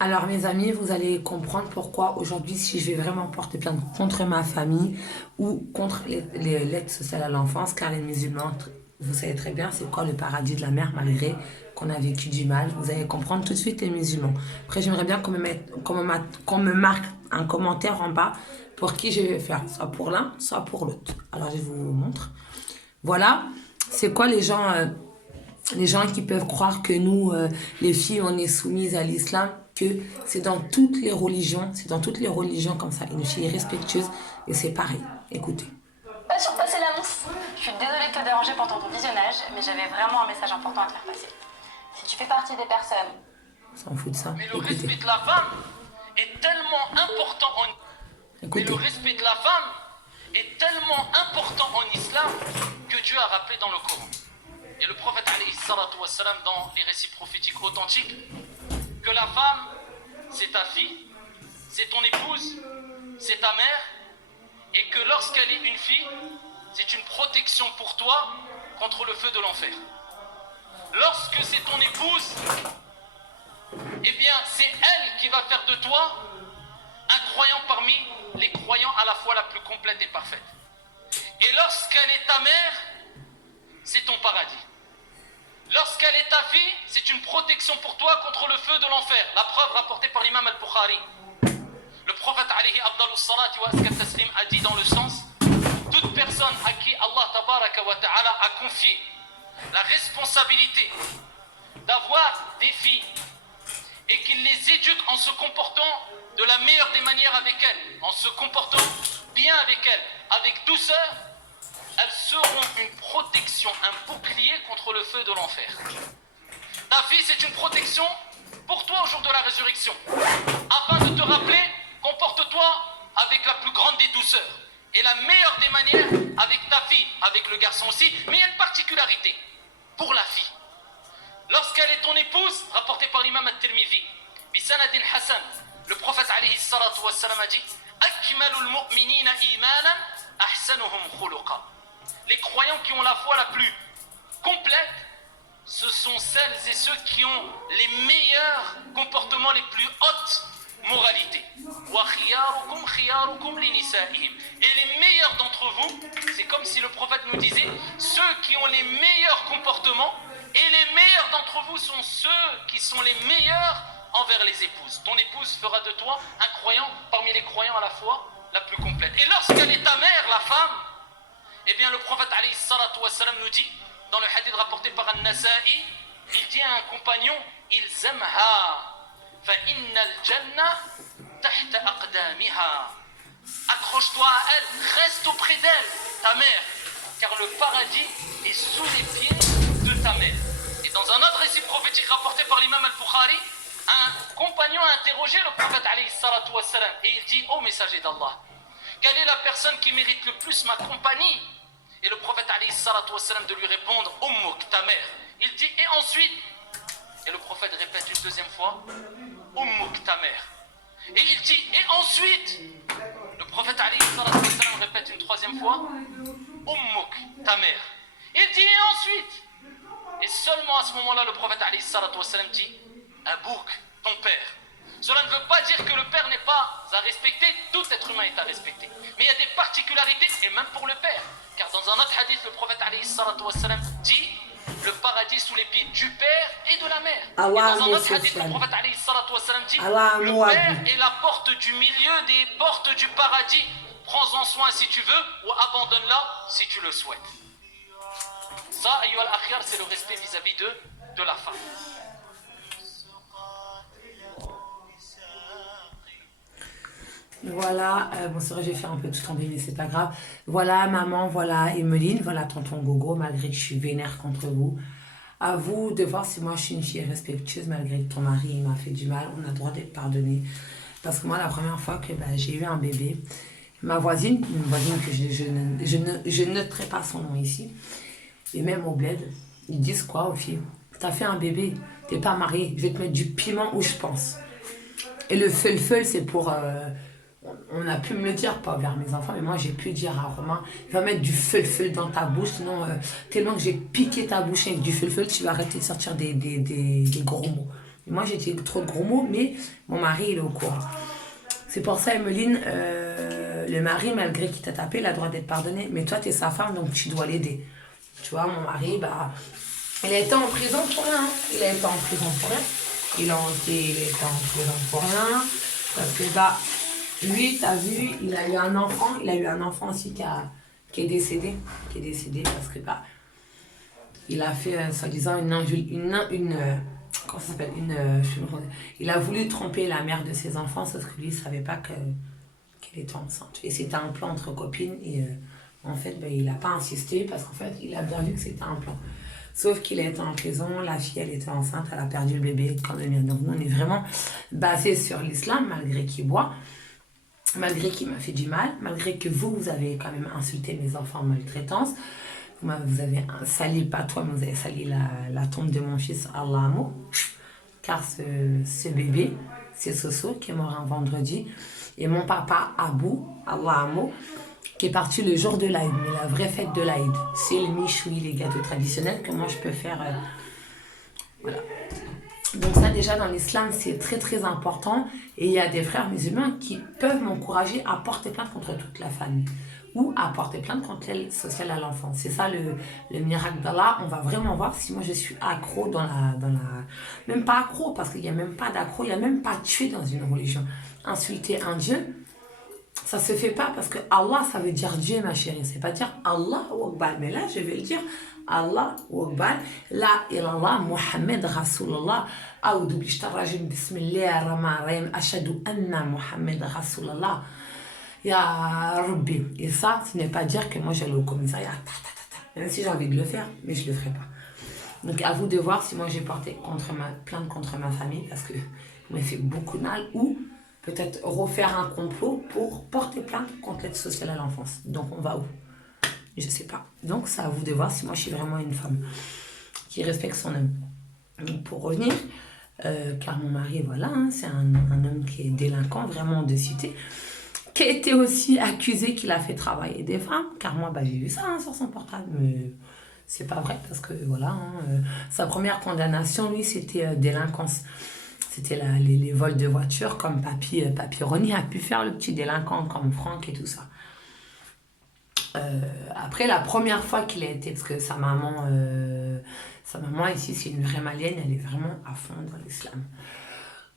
Alors mes amis, vous allez comprendre pourquoi aujourd'hui, si je vais vraiment porter plainte contre ma famille ou contre l'aide sociale à l'enfance, car les musulmans, vous savez très bien c'est quoi le paradis de la mer malgré qu'on a vécu du mal. Vous allez comprendre tout de suite les musulmans. Après, j'aimerais bien qu'on me marque un commentaire en bas pour qui je vais faire, soit pour l'un, soit pour l'autre. Alors je vous montre. Voilà, c'est quoi les gens qui peuvent croire que nous, les filles, on est soumises à l'islam, que c'est dans toutes les religions comme ça, une fille respectueuse, et c'est pareil. Écoutez. Pas surpasser l'annonce. Je suis désolée de te déranger pendant ton visionnage, mais j'avais vraiment un message important à te faire passer. Si tu fais partie des personnes... On s'en fout de ça. Mais le Écoutez. respect de la femme est tellement important en... Mais le respect de la femme est tellement important en islam que Dieu a rappelé dans le Coran. Et le prophète alayhi salatu wassalam, dans les récits prophétiques authentiques, que la femme, c'est ta fille, c'est ton épouse, c'est ta mère, et que lorsqu'elle est une fille, c'est une protection pour toi contre le feu de l'enfer. Lorsque c'est ton épouse, eh bien c'est elle qui va faire de toi un croyant parmi les croyants à la fois la plus complète et parfaite. Et lorsqu'elle est ta mère, c'est ton paradis. Lorsqu'elle est ta fille, c'est une protection pour toi contre le feu de l'enfer. La preuve rapportée par l'imam al-Bukhari. Le prophète alayhi abdalus salati wa askat taslim a dit dans le sens: toute personne à qui Allah tabaraka wa ta'ala a confié la responsabilité d'avoir des filles et qu'il les éduque en se comportant de la meilleure des manières avec elles, en se comportant bien avec elles, avec douceur, elles seront une protection, un bouclier contre le feu de l'enfer. Ta fille, c'est une protection pour toi au jour de la résurrection, afin de te rappeler, comporte-toi avec la plus grande des douceurs et la meilleure des manières avec ta fille, avec le garçon aussi. Mais il y a une particularité pour la fille. Lorsqu'elle est ton épouse, rapporté par l'imam al-Tirmidhi, bisanadin Hassan, le prophète alayhi salatu wassalam a dit: Akmalul mu'minina imanan ahsanuhum khuluqa. Les croyants qui ont la foi la plus complète, ce sont celles et ceux qui ont les meilleurs comportements, les plus hautes moralités. Et les meilleurs d'entre vous, c'est comme si le prophète nous disait, ceux qui ont les meilleurs comportements, et les meilleurs d'entre vous sont ceux qui sont les meilleurs envers les épouses. Ton épouse fera de toi un croyant parmi les croyants à la foi la plus complète. Et lorsqu'elle est ta mère, la femme, eh bien le prophète alayhi salatu wassalam nous dit, dans le hadith rapporté par An-Nasa'i, il dit à un compagnon: Ilzamha fa innal janna tahta aqdamiha. Accroche-toi à elle, reste auprès d'elle, ta mère, car le paradis est sous les pieds de ta mère. Et dans un autre récit prophétique rapporté par l'imam al-Bukhari, un compagnon a interrogé le prophète alayhi salatu wassalam, et il dit: ô messager d'Allah, quelle est la personne qui mérite le plus ma compagnie? Et le prophète alayhi salatu wassalam de lui répondre: Ummuk, ta mère. Il dit: et ensuite? Et le prophète répète une deuxième fois: Ummuk, ta mère. Et il dit: et ensuite? Le prophète alayhi salatu wassalam répète une troisième fois: Ummuk, ta mère. Il dit: et ensuite? Et seulement à ce moment-là, le prophète alayhi salatu wassalam dit: Abouk, ton père. Cela ne veut pas dire que le père n'est pas à respecter, tout être humain est à respecter. Mais il y a des particularités, et même pour le père. Car dans un autre hadith, le prophète alayhi salatu wassalam dit: le paradis sous les pieds du père et de la mère. Et dans un autre hadith, le prophète alayhi salatu wassalam dit: le père est la porte du milieu des portes du paradis. Prends-en soin si tu veux, ou abandonne-la si tu le souhaites. Ça, ayyuha al-akhyar, c'est le respect vis-à-vis de la femme. Voilà, bon c'est vrai j'ai fait un peu tout tomber mais c'est pas grave. Voilà maman, voilà Emeline, voilà tonton Gogo, malgré que je suis vénère contre vous. À vous de voir si moi je suis une fille respectueuse malgré que ton mari m'a fait du mal, on a le droit d'être pardonné. Parce que moi la première fois que j'ai eu un bébé, ma voisine, une voisine que je ne noterai pas son nom ici, et même au bled, ils disent quoi aux filles? T'as fait un bébé, t'es pas mariée, je vais te mettre du piment où je pense. Et le feul c'est pour... on a pu me le dire, pas vers mes enfants, mais moi j'ai pu dire à Romain, il va mettre du feul dans ta bouche, sinon tellement que j'ai piqué ta bouche avec du feul, tu vas arrêter de sortir des gros mots. Moi, j'ai dit trop de gros mots, mais mon mari, il est au courant. C'est pour ça, Emeline, le mari, malgré qu'il t'a tapé, il a le droit d'être pardonné. Mais toi, tu es sa femme, donc tu dois l'aider. Tu vois, mon mari, bah, il a été en prison pour rien. Il a été en prison pour rien. Il a été en prison pour rien. Parce que, bah, lui, t'as vu, il a eu un enfant. Il a eu un enfant aussi qui est décédé. Qui est décédé parce que, bah, il a fait, soi-disant, comment ça s'appelle, il a voulu tromper la mère de ses enfants, sauf que lui, il ne savait pas qu'elle était enceinte. Et c'était un plan entre copines. Et en fait, ben, il n'a pas insisté parce qu'en fait, il a bien vu que c'était un plan. Sauf qu'il a été en prison, la fille, elle était enceinte, elle a perdu le bébé quand même. Donc, nous, on est vraiment basé sur l'islam, malgré qu'il boit, malgré qu'il m'a fait du mal, malgré que vous avez quand même insulté mes enfants en maltraitance. Vous avez sali, pas toi, mais vous avez sali la tombe de mon fils, Allah amour. Car ce bébé, c'est Soso, qui est mort un vendredi. Et mon papa, Abou, Allah amour, qui est parti le jour de l'Aïd, mais la vraie fête de l'Aïd. C'est le michoui, les gâteaux traditionnels que moi je peux faire. Voilà. Donc ça déjà dans l'islam c'est très très important. Et il y a des frères musulmans qui peuvent m'encourager à porter plainte contre toute la famille. Ou à porter plainte contre l'aide sociale à l'enfant. C'est ça le miracle d'Allah. On va vraiment voir si moi je suis accro dans la... Même pas accro, parce qu'il n'y a même pas d'accro, il n'y a même pas tué dans une religion. Insulter un Dieu, ça se fait pas parce que Allah, ça veut dire Dieu, ma chérie. C'est pas dire Allah ou Akbar. Mais là, je vais le dire Allah ou Akbar. La ilallah Muhammad Rasulallah. Aoudou bishtarajim bismillah ar-Rahman ar-Rahim. Ashadu anna Muhammad Rasulallah. Ya Rabbi. Et ça, ce n'est pas dire que moi j'allais au commissariat. Même si j'ai envie de le faire, mais je le ferai pas. Donc à vous de voir si moi j'ai porté plainte contre ma famille parce que m'a fait beaucoup de mal ou peut-être refaire un complot pour porter plainte contre l'aide sociale à l'enfance. Donc on va où? Je sais pas. Donc c'est à vous de voir si moi je suis vraiment une femme qui respecte son homme. Donc pour revenir, car mon mari, voilà, hein, c'est un homme qui est délinquant, vraiment de cité, qui a été aussi accusé qu'il a fait travailler des femmes, car moi bah, j'ai vu ça hein, sur son portable, mais c'est pas vrai parce que voilà, hein, sa première condamnation, lui, c'était délinquance. C'était les vols de voitures comme Papy Ronnie a pu faire, le petit délinquant comme Franck et tout ça. Après, la première fois qu'il a été, parce que sa maman ici, c'est une vraie malienne, elle est vraiment à fond dans l'islam.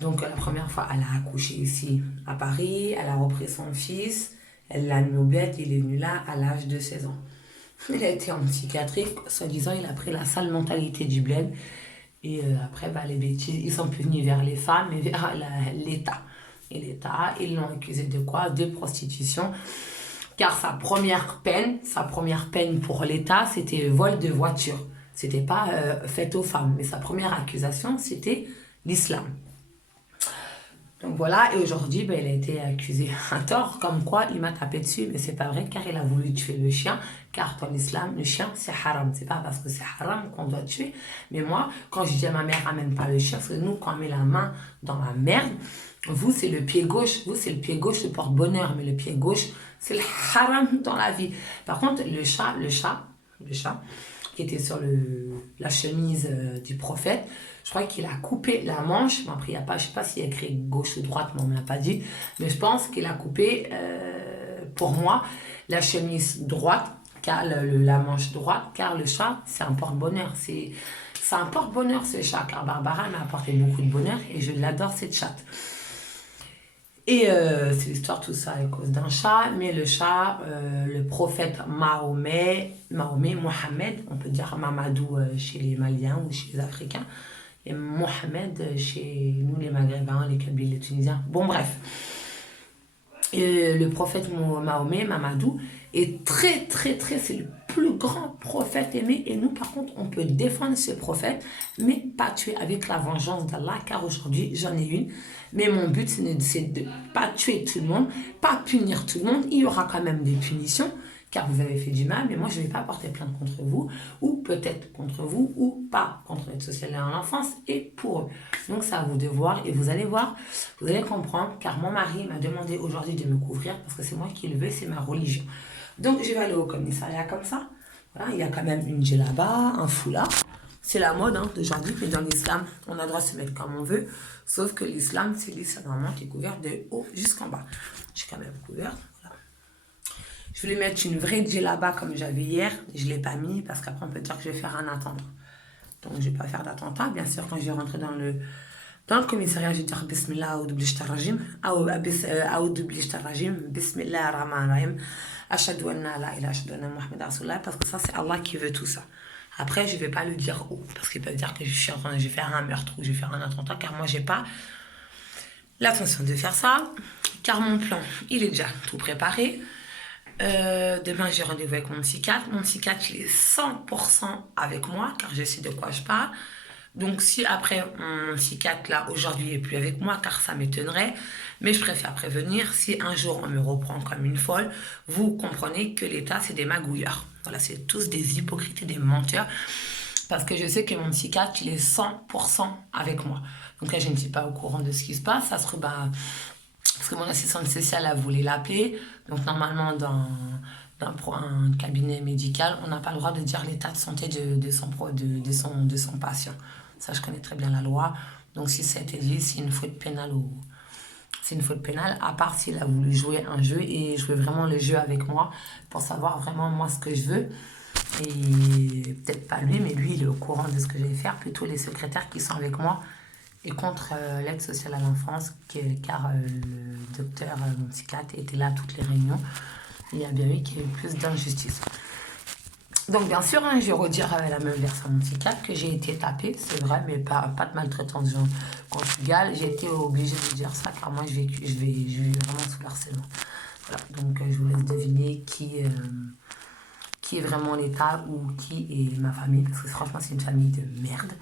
Donc la première fois, elle a accouché ici à Paris, elle a repris son fils, elle l'a mis au bled, il est venu là à l'âge de 16 ans. Il a été en psychiatrie, soi-disant, il a pris la sale mentalité du bled. Et après, bah, les bêtises, ils sont plus venus vers les femmes, mais vers l'État. Et l'État, ils l'ont accusé de quoi? De prostitution. Car sa première peine pour l'État, c'était vol de voiture. C'était pas fait aux femmes, mais sa première accusation, c'était l'islam. Donc voilà, et aujourd'hui, ben, il a été accusé à tort, comme quoi il m'a tapé dessus, mais c'est pas vrai, car il a voulu tuer le chien, car dans l'islam, le chien, c'est haram. C'est pas parce que c'est haram qu'on doit tuer, mais moi, quand je dis à ma mère, amène pas le chien, parce que nous, quand on met la main dans la merde, vous, c'est le pied gauche, le porte-bonheur, mais le pied gauche, c'est le haram dans la vie. Par contre, le chat, qui était sur la chemise du prophète, je crois qu'il a coupé la manche. Mais après, je ne sais pas s'il y a écrit gauche ou droite, mais on ne me l'a pas dit. Mais je pense qu'il a coupé, pour moi, la chemise droite, car la manche droite, car le chat, c'est un porte-bonheur. C'est un porte-bonheur, ce chat, car Barbara m'a apporté beaucoup de bonheur et je l'adore, cette chatte. Et c'est l'histoire, tout ça, à cause d'un chat. Mais le chat, le prophète Mohamed, on peut dire Mamadou chez les Maliens ou chez les Africains, et Mohamed chez nous les Maghrébins, les Kabyles, les Tunisiens. Bon, bref. Et le prophète Mamadou, est très, très, très, c'est le plus grand prophète aimé. Et nous, par contre, on peut défendre ce prophète, mais pas tuer avec la vengeance d'Allah, car aujourd'hui, j'en ai une. Mais mon but, c'est de ne pas tuer tout le monde, pas punir tout le monde. Il y aura quand même des punitions, car vous avez fait du mal, mais moi, je ne vais pas porter plainte contre vous, ou peut-être contre vous, ou pas contre l'aide sociale à l'enfance, et pour eux. Donc, c'est à vous de voir, et vous allez voir, vous allez comprendre, car mon mari m'a demandé aujourd'hui de me couvrir, parce que c'est moi qui le veux, c'est ma religion. Donc, je vais aller au commissariat comme ça. Voilà, il y a quand même une djellaba, un foulard. C'est la mode hein, d'aujourd'hui, mais dans l'islam, on a le droit de se mettre comme on veut. Sauf que l'islam, c'est l'islam normalement qui est couvert de haut jusqu'en bas. Je suis quand même couverte. Voilà. Je voulais mettre une vraie djellaba comme j'avais hier. Je ne l'ai pas mis parce qu'après, on peut dire que je vais faire un attentat. Donc, je ne vais pas faire d'attentat. Bien sûr, quand je vais rentrer dans le commissariat, je vais dire Bismillah ou Rajim. Bismillah ar-Rahman ar-Rahim. Ashhadu anna la ilaha illallah Muhammad Rasulullah. Parce que ça, c'est Allah qui veut tout ça. Après, je ne vais pas le dire où, parce qu'ils peuvent dire que je vais faire un meurtre ou je vais faire un attentat, car moi, je n'ai pas l'intention de faire ça, car mon plan, il est déjà tout préparé. Demain, j'ai rendez-vous avec mon psychiatre. Mon psychiatre, il est 100% avec moi, car je sais de quoi je parle. Donc, si après, mon psychiatre, là, aujourd'hui, n'est plus avec moi, car ça m'étonnerait, mais je préfère prévenir, si un jour on me reprend comme une folle, vous comprenez que l'État, c'est des magouilleurs. Voilà, c'est tous des hypocrites et des menteurs. Parce que je sais que mon psychiatre, il est 100% avec moi. Donc là, je ne suis pas au courant de ce qui se passe. Ça se trouve, parce que mon assistante sociale a voulu l'appeler. Donc normalement, dans un cabinet médical, on n'a pas le droit de dire l'état de santé de son patient. Ça, je connais très bien la loi. Donc si ça a été dit, c'est une faute pénale c'est une faute pénale, à part s'il a voulu jouer un jeu et jouer vraiment le jeu avec moi pour savoir vraiment moi ce que je veux. Et peut-être pas lui, mais lui, il est au courant de ce que je vais faire. Plutôt les secrétaires qui sont avec moi et contre l'aide sociale à l'enfance, car le docteur, mon psychiatre, était là à toutes les réunions. Il y a bien eu qu'il y a eu plus d'injustice. Donc bien sûr, hein, je vais redire la même version à mon psychiatre que j'ai été tapée, c'est vrai, mais pas de maltraitance conjugale. J'ai été obligée de dire ça car moi je vais vraiment sous harcèlement. Voilà, donc je vous laisse deviner qui est vraiment l'État ou qui est ma famille, parce que franchement c'est une famille de merde.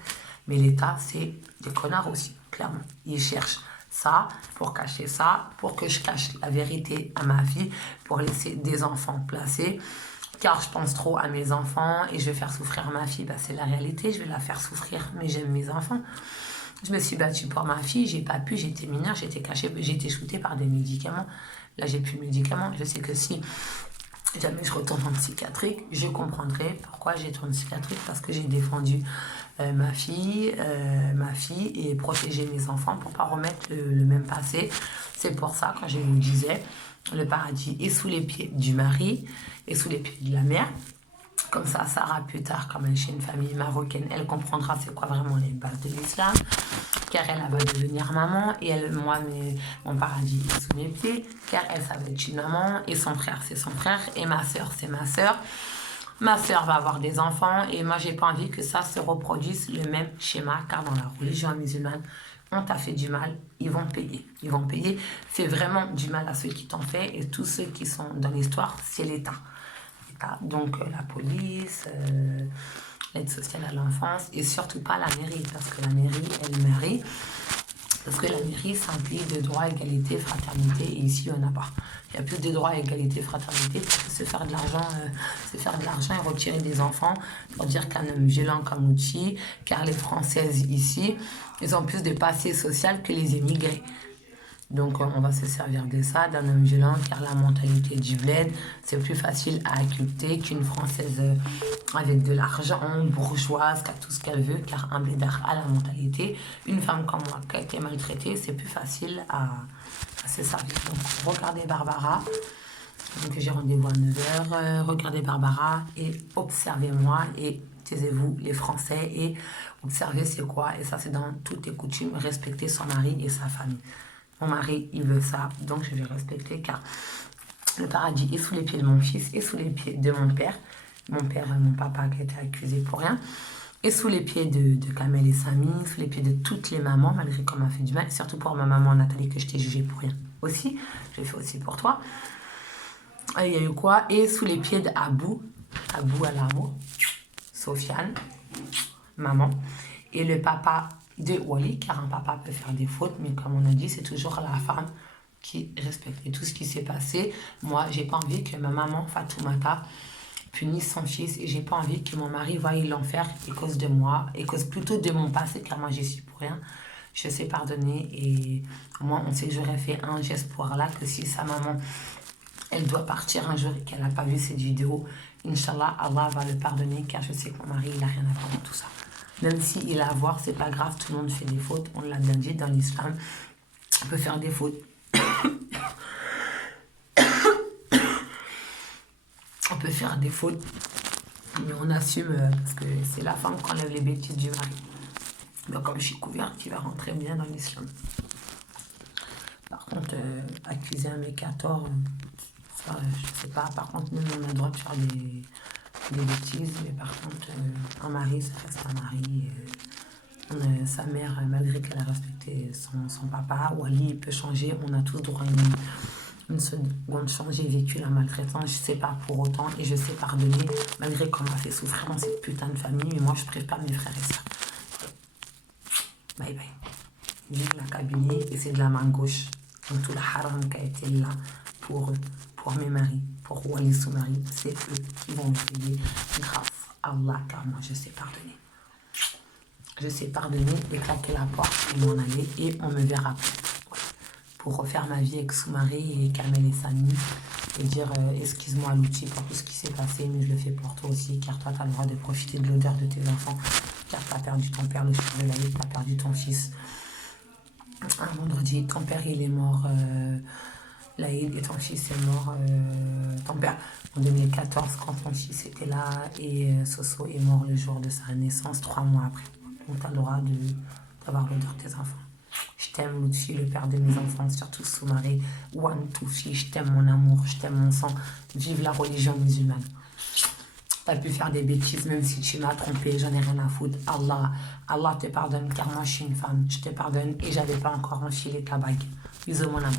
Mais l'État, c'est des connards aussi, clairement. Ils cherchent ça pour cacher ça, pour que je cache la vérité à ma fille, pour laisser des enfants placés. Car je pense trop à mes enfants et je vais faire souffrir ma fille. Bah, c'est la réalité, je vais la faire souffrir, mais j'aime mes enfants. Je me suis battue pour ma fille, j'ai pas pu, j'étais mineure, j'étais cachée, j'ai été shootée par des médicaments. Là, j'ai plus de médicaments. Je sais que si jamais je retourne en psychiatrique, je comprendrai pourquoi j'ai été en psychiatrique, parce que j'ai défendu ma fille et protéger mes enfants pour pas remettre le même passé. C'est pour ça, quand je vous disais, le paradis est sous les pieds du mari et sous les pieds de la mère. Comme ça, Sarah, plus tard, comme elle est chez une famille marocaine, elle comprendra c'est quoi vraiment les bases de l'islam, car elle va devenir maman, et mon paradis est sous mes pieds, car elle, ça va être une maman, et son frère, c'est son frère, et ma soeur, c'est ma soeur. Ma soeur va avoir des enfants, et moi, j'ai pas envie que ça se reproduise le même schéma, car dans la religion musulmane, on t'a fait du mal, ils vont payer. Ils vont payer. C'est vraiment du mal à ceux qui t'ont fait, et tous ceux qui sont dans l'histoire, c'est l'État. Donc la police, l'aide sociale à l'enfance, et surtout pas la mairie, parce que la mairie, elle marie. Parce que la mairie, c'est un pays de droit, égalité, fraternité, et ici, on n'a pas. Il y a plus de droit, égalité, fraternité, parce que se faire de l'argent et retirer des enfants pour dire qu'un homme violent comme Ouchi, car les Françaises ici, ils ont plus de passé social que les émigrés. Donc, on va se servir de ça, d'un homme violent, car la mentalité du bled, c'est plus facile à accepter qu'une Française avec de l'argent, bourgeoise, qui a tout ce qu'elle veut, car un blédard a la mentalité. Une femme comme moi, qui a été maltraitée, c'est plus facile à se servir. Donc, regardez Barbara. Donc, j'ai rendez-vous à 9h. Regardez Barbara et observez-moi et taisez-vous, les Français, et observez c'est quoi. Et ça, c'est dans toutes les coutumes, respecter son mari et sa famille. Mon mari, il veut ça, donc je vais respecter, car le paradis est sous les pieds de mon fils et sous les pieds de mon père. Mon papa qui a été accusé pour rien. Et sous les pieds de Kamel et Samy, sous les pieds de toutes les mamans, malgré qu'on m'a fait du mal. Surtout pour ma maman Nathalie, que je t'ai jugée pour rien aussi. Je l'ai fait aussi pour toi. Et il y a eu quoi? Et sous les pieds d'Abou Alamo, Sofiane, maman. Et le papa de Wally, car un papa peut faire des fautes, mais comme on a dit, c'est toujours la femme qui respecte. Et tout ce qui s'est passé, moi, j'ai pas envie que ma maman, Fatoumata, punisse son fils, et j'ai pas envie que mon mari voie l'enfer à cause de moi, et cause plutôt de mon passé, car moi, j'y suis pour rien. Je sais pardonner, et moi, on sait que j'aurais fait un geste pour Allah, que si sa maman, elle doit partir un jour et qu'elle n'a pas vu cette vidéo, Inch'Allah, Allah va le pardonner, car je sais que mon mari, il n'a rien à faire dans tout ça. Même s'il a à voir, c'est pas grave, tout le monde fait des fautes. On l'a bien dit dans l'islam. On peut faire des fautes. On peut faire des fautes. Mais on assume parce que c'est la femme qui enlève les bêtises du mari. Donc comme je suis couverte, il va rentrer bien dans l'islam. Par contre, accuser un mec à tort, ça, je sais pas. Par contre, nous, on a le droit de faire des bêtises. Mais par contre, un mari, ça reste un mari. Sa mère, malgré qu'elle a respecté son papa, Wally, il peut changer. On a tous droit à une seconde chance. J'ai vécu la maltraitance, je sais pas pour autant. Et je sais pardonner, malgré qu'on m'a fait souffrir dans cette putain de famille. Mais moi, je préfère mes frères et sœurs. Bye bye. Vive la Kabylie et c'est de la main gauche. Donc tout le haram qui a été là pour eux, pour mes maris, pour Wally Soumari, c'est eux qui vont me payer grâce à Allah, car moi je sais pardonner. Je sais pardonner et claquer la porte et m'en aller et on me verra plus. Voilà. Pour refaire ma vie avec Soumari et Kamel et Samy et dire excuse-moi Louti pour tout ce qui s'est passé, mais je le fais pour toi aussi, car toi tu as le droit de profiter de l'odeur de tes enfants, car tu as perdu ton père le soir de la vie, tu as perdu ton fils. Un vendredi, ton père il est mort, Laïd, et ton fils est mort, ton père en 2014 quand ton fils était là, et Soso est mort le jour de sa naissance, 3 mois après. Donc tu as le droit d'avoir l'odeur de tes enfants. Je t'aime Lutfi, le père de mes enfants, surtout Soumari, One Toufi, je t'aime mon amour, je t'aime mon sang, vive la religion musulmane. T'as pu faire des bêtises, même si tu m'as trompé, j'en ai rien à foutre. Allah te pardonne, car moi je suis une femme. Je te pardonne et j'avais pas encore enfilé ta bague. Bisous mon amour.